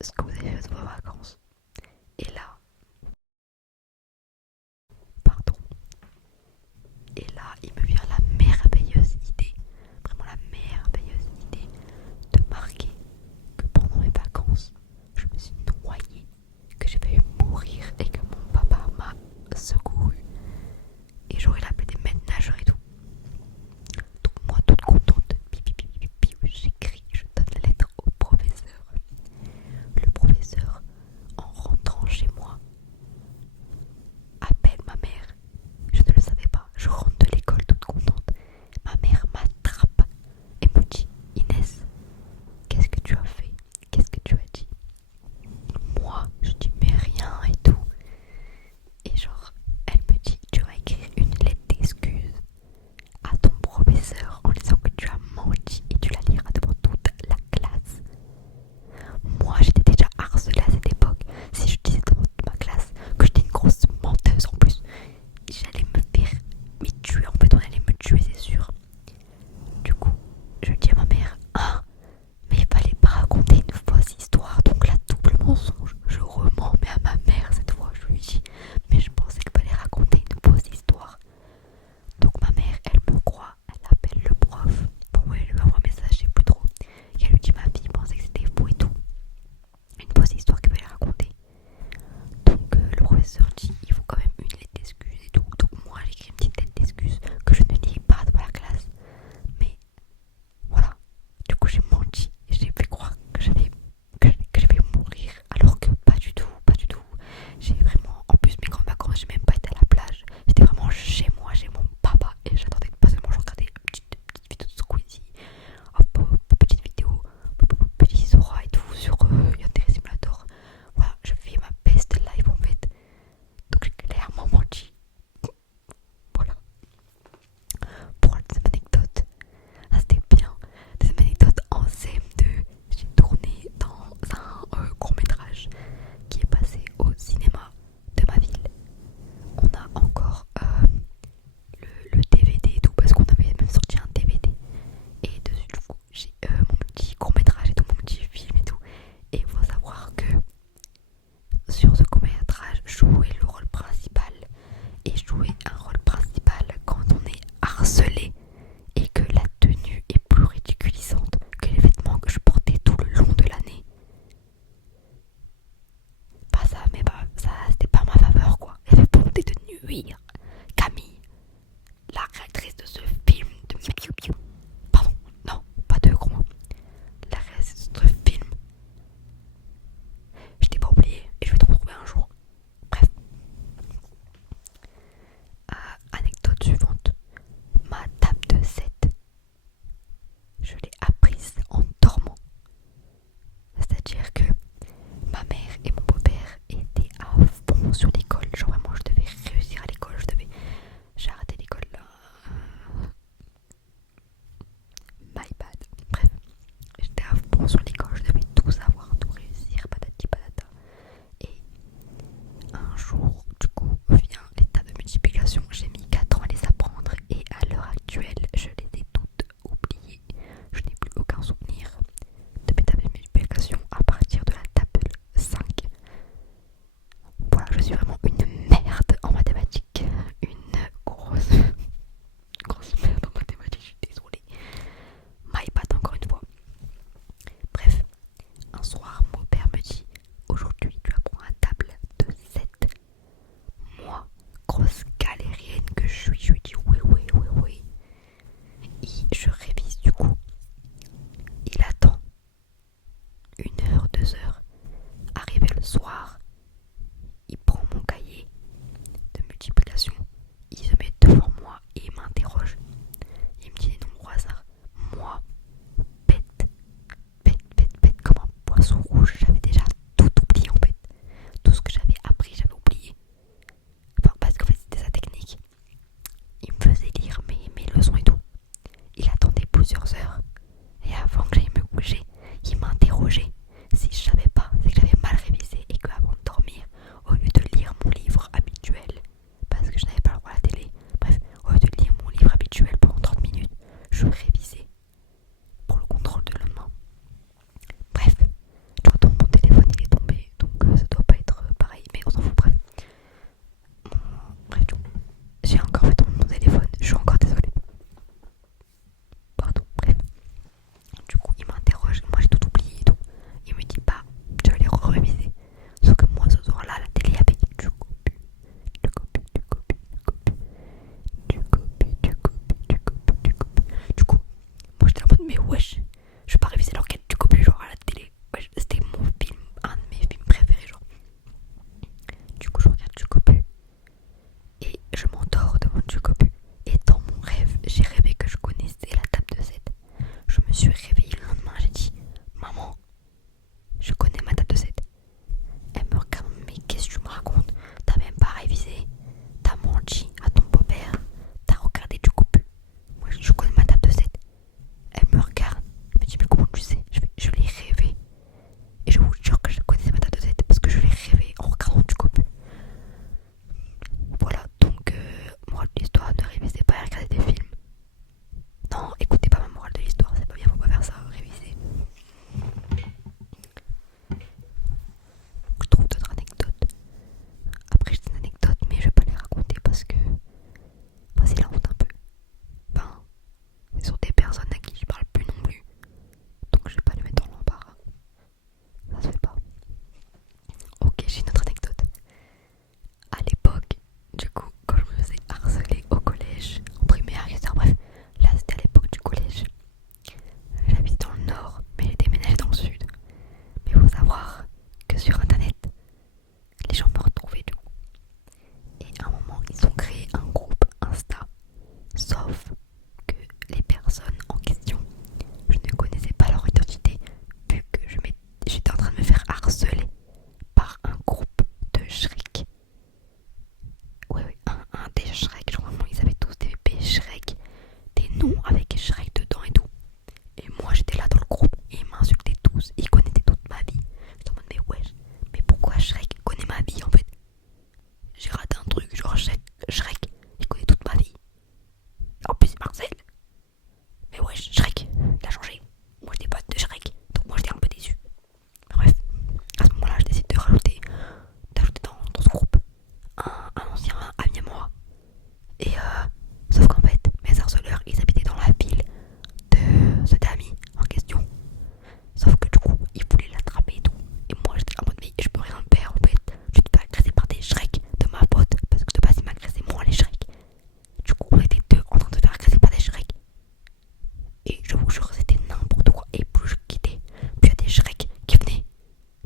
ce que vous avez fait de vos vacances. Et là, pardon, et là, il me vient la merveilleuse idée, vraiment la merveilleuse idée de marquer que pendant mes vacances, je me suis noyée, que j'ai failli mourir et que mon papa m'a secouru. Et j'aurais appelé des maîtres nageurs et tout. Donc moi, toute contente, j'écris, je donne la lettre au professeur. Le professeur, en rentrant chez moi, appelle ma mère. Je ne le savais pas. Je rentre de l'école toute contente. Ma mère m'attrape et me dit: Inès, qu'est-ce que tu as fait? Qu'est-ce que tu as dit? Moi, je dis mais rien et tout. Et genre, elle me dit: tu vas écrire une lettre d'excuse à ton professeur en disant que tu as menti et tu la liras devant toute la classe. Moi, j'étais déjà harcelée à cette époque. Si je disais devant toute ma classe que j'étais une grosse menteuse en plus, j'allais me faire me tuer. En fait, on allait me tuer, c'est sûr. Du coup, je dis à ma mère: ah, mais il fallait pas raconter une fausse histoire, donc la double mensonge. Je remens, mais à ma mère cette fois, je lui dis: mais je pensais qu'il fallait raconter une fausse histoire. Donc ma mère, elle me croit, elle appelle le prof. Bon, ouais, elle lui envoie un message, je sais plus trop. Et elle lui dit: ma fille pensait que c'était faux et tout. Une fausse histoire qu'il fallait raconter. Donc le professeur dit: il faut quand même une lettre d'excuse et tout. Donc moi, j'écris une petite lettre d'excuse que je ne lis pas devant la classe. Mais voilà, du coup j'ai menti et j'ai fait croire que je vais mourir, alors que pas du tout, pas du tout. J'ai vraiment, en plus mes grandes vacances, j'ai même pas été à la plage. J'étais vraiment chez moi, chez mon papa, et j'attendais pas seulement, je regardais une petite vidéo de Squeezie, hop, petite vidéo, petit Zora et tout sur Yandere Simulator. Voilà, je fais ma best life en fait. Donc j'ai clairement menti. Voilà. Pour la deuxième anecdote, ah, c'était bien. Deuxième anecdote, en CM2, j'ai tourné dans un court métrage qui est passé au cinéma de ma ville. On a encore le DVD et tout, parce qu'on avait même sorti un DVD. Et dessus, du coup, j'ai mon petit court métrage et tout, mon petit film et tout. Et il faut savoir que sur ce court métrage, je jouais le rôle principal. Et jouer un rôle principal quand on est harcelé et que la tenue est plus ridiculisante que les vêtements que je portais tout le long de l'année. Pas ça, mais bah, ça c'était pas ma faveur quoi. Elle avait volonté de nuire. Camille, la réalisatrice de ce film de Piu Piu. Pardon, non, pas de gros mots. La réalisatrice de ce film. Je t'ai pas oublié et je vais te retrouver un jour. Bref. Anecdote suivante. Ma table de 7, je l'ai apprise en dormant. C'est-à-dire que ma mère et mon beau-père étaient à fond sur l'école. Genre vraiment, je devais réussir à l'école. J'ai arrêté l'école là. My bad. Bref, j'étais à fond sur l'école. Je devais tout savoir, tout réussir, patati patata. Et un jour, du coup, vient l'état de multiplication. J'ai mis 4 ans à les apprendre et à l'heure actuelle, je les ai toutes oubliées. Je n'ai plus aucun souvenir de mes tables de multiplication à partir de la table 5. Voilà, je suis vraiment une merde en mathématiques. Une grosse merde en mathématiques, je suis désolée. My bad encore une fois. Bref, un soir, mon père me dit: aujourd'hui, tu apprends à table de 7. Moi, grosse galérienne que je lui dis oui, oui, oui, oui. Et je révise du coup. Il attend 1 heure, 2 heures. Arrivé le soir, il prend mon cahier de multiplication, il se met devant moi et il m'interroge. Il me dit des nombres au hasard. Moi, bête, bête, comme un poisson rouge, j'avais déjà tout oublié en fait. Tout ce que j'avais appris, j'avais oublié. Enfin, parce qu'en fait, c'était sa technique. Il me faisait lire mes leçons et tout. Il attendait plusieurs heures. Et avant que j'aille me coucher, il m'interrogeait. Si je savais pas, c'est que j'avais mal révisé et qu'avant de dormir, au lieu de lire mon livre habituel, parce que je n'avais pas le droit à la télé, bref, au lieu de lire mon livre habituel pendant 30 minutes, je révisais pour le contrôle de lendemain. Bref, je retourne mon téléphone Ok, j'ai une autre anecdote. À l'époque, du coup, quand je me faisais harceler au collège, en primaire, etc. Bref, là c'était à l'époque du collège. J'habite dans le nord, mais j'ai déménagé dans le sud. Mais il faut savoir que sur internet, les gens me retrouvaient du coup. Et à un moment, ils ont créé un groupe Insta. Sauf que les personnes en question, je ne connaissais pas leur identité, vu que j'étais en train de me faire harceler par un groupe de Shrek. Ouais, ouais, un des Shrek, genre vraiment ils avaient tous des bébés Shrek, des noms avec Shrek dedans et tout. Et moi j'étais là dans le groupe et ils m'insultaient tous, ils connaissaient toute ma vie. J'étais en mode mais wesh, mais pourquoi Shrek connaît ma vie en fait? J'ai raté un truc, genre Shrek, il connaît toute ma vie. En plus Marcel, mais wesh, Shrek, il a changé. Moi j'étais pas de Shrek, donc moi j'étais un peu déçu. Bref, à ce moment-là je décide d'ajouter dans ce groupe un ancien ami à moi. Et sauf qu'en fait, mes harceleurs, ils habitaient dans la ville de cet ami en question. Sauf que du coup, ils voulaient l'attraper et tout. Et moi, j'étais en mode, mais je peux rien faire en fait. Je te fais agresser par des Shrek de ma pote. Parce que de base, il m'agressait moi, les Shrek. Du coup, on était deux en train de se faire agresser par des Shrek. Et je vous jure, c'était n'importe quoi. Et plus je quittais, plus il y a des Shrek qui venaient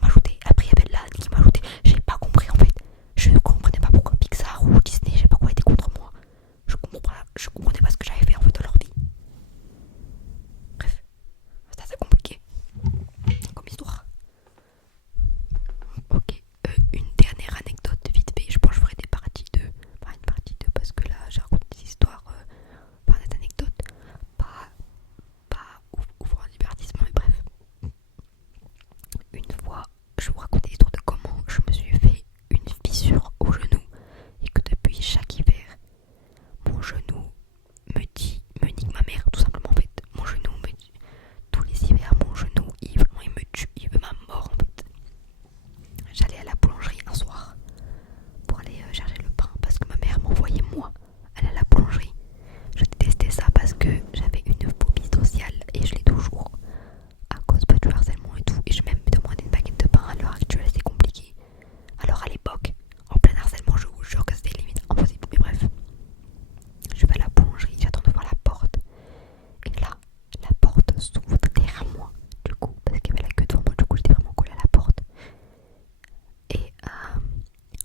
m'ajouter. Après, il y avait l'âne qui m'ajoutait. J'ai pas compris en fait. Je ne comprenais pas pourquoi Pixar ou Disney, je sais pas quoi, était contre moi. Je comprenais pas ce que j'avais fait en fait dans leur vie. Bref, c'était assez compliqué comme histoire. Ok, une dernière anecdote vite fait. Je pense que je ferai des parties 2. Enfin, une partie 2 parce que là, j'ai raconté des histoires, enfin des anecdotes. Pas ouf en divertissement, mais bref. Une fois, je vous raconte l'histoire de comment je me suis fait une fissure au genou et que depuis chaque hiver, mon genou me nique ma mère, tout simplement en fait. Mon genou me tue. Tous les hivers, mon genou, il me tue, il veut ma mort en fait. J'allais à la boulangerie un soir pour aller chercher le pain parce que ma mère m'envoyait moi aller à la boulangerie. Je détestais ça parce que j'avais une phobie sociale et je l'ai toujours à cause du harcèlement et tout. Et je même demander une baguette de pain à l'heure actuelle, c'est compliqué. Alors à l'époque, en plein harcèlement, je vous jure que c'était limite impossible. Mais bref, je vais à la boulangerie, j'attends devant la porte. Et là, la porte s'ouvre derrière moi. Du coup, parce qu'il y avait la queue devant moi, du coup j'étais vraiment collée à la porte. Et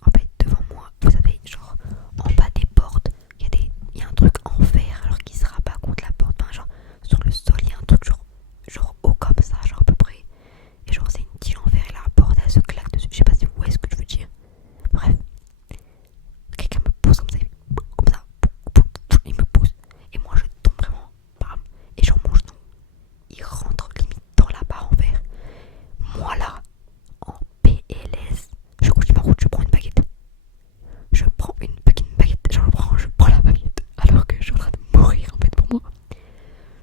en fait, devant moi, vous savez, genre en bas des portes, il y a un truc en fer alors qui se rabat contre la porte. Enfin, genre sur le sol, il y a un truc genre haut comme ça, genre à peu près. Et genre c'est une tige en fer et la porte elle se claque dessus. Je sais pas si vous voyez ce que je veux dire. Bref, quelqu'un me pousse comme ça, il me pousse. Et moi je tombe vraiment, bam. Et genre mon genou, il rentre limite dans la barre en fer. Moi là, en PLS, je continue ma route, je prends une baguette. Je prends une baguette, je prends la baguette alors que je suis en train de mourir en fait pour moi.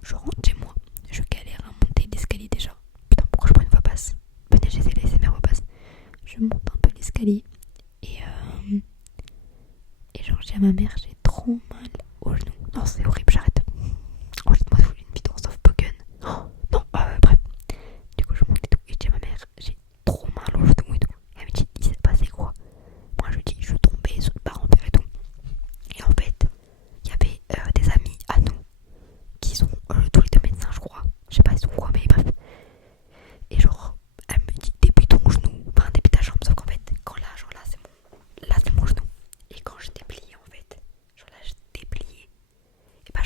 Je rentre chez moi, je galère à monter l'escalier déjà. Putain, pourquoi je prends une voix basse? Venez, j'essaie de laisser mes voix basse. Je monte un peu l'escalier et genre je dis à ma mère, j'ai trop mal au genou. Non, c'est horrible, j'arrête. Ensuite, moi, je voulais une vidéo en softpoken. Oh, non, bref. Du coup, je monte et tout et je dis à ma mère, j'ai trop mal au genou et tout. Et elle me dit, il s'est passé quoi? Moi, je lui dis, je suis tombée sur le bar en fer et tout. Et en fait, il y avait des amis à nous qui sont tous les deux médecins, je crois. Je sais pas, ils sont quoi, mais bref. Et genre, elle me dit, déplie ton genou, enfin, déplie ta jambe. Sauf qu'en fait, quand là, genre là, c'est mon genou. Et quand je dépliais, en fait, genre là, je dépliais. Et bah,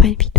pas une vidéo.